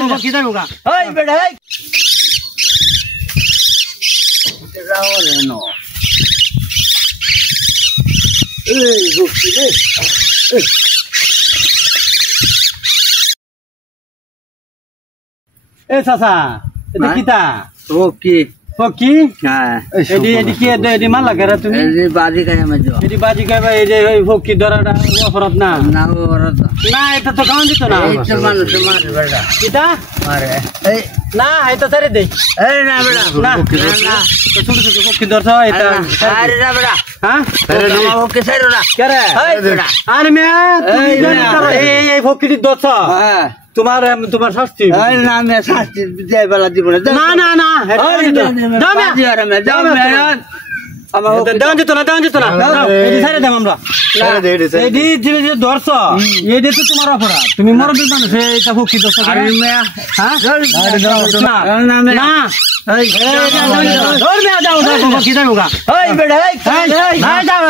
দাও কি যাবো গা ওই বেটা এই যাও রে নো এই ভক্তি রে এ চাচা এটা কিতা ওকে কি হ্যাঁ এডি এডি কি এডি মাল লাগারা তুমি এই বাজি খাই আমি যাও এডি বাজি খাইবা এই যে ওই ভক্তি ধরাটা অপরাধ না না ওরত না এটা তো খাওয়ান দিত না এই তো মানুষ মারে বেটা কিতা মারে এই না এটা ছেড়ে দেই এই না বেটা না না তো ছোট ছোট ভক্তি ধরছ এটা আরে না বেটা হ্যাঁ ওকে সাইরো না কেরে এই বেটা আরে মে তুমি এই ভক্তিটি ধরছ হ্যাঁ তোমার শাস্তি এই না আমি শাস্তি দেই বেলা দিব না না না দাও মে যাও আমার দাও যেত না এডি ছেড়ে দেব আমরা এডি যে ধরছ এডি তো তোমার অপরাধ তুমি মরবি মানুষ এটা ভক্তি ধরছ আরে মে হ্যাঁ না না এই ধর মে যাও ভক্তি যাবো গা ওই বেটা এই যাও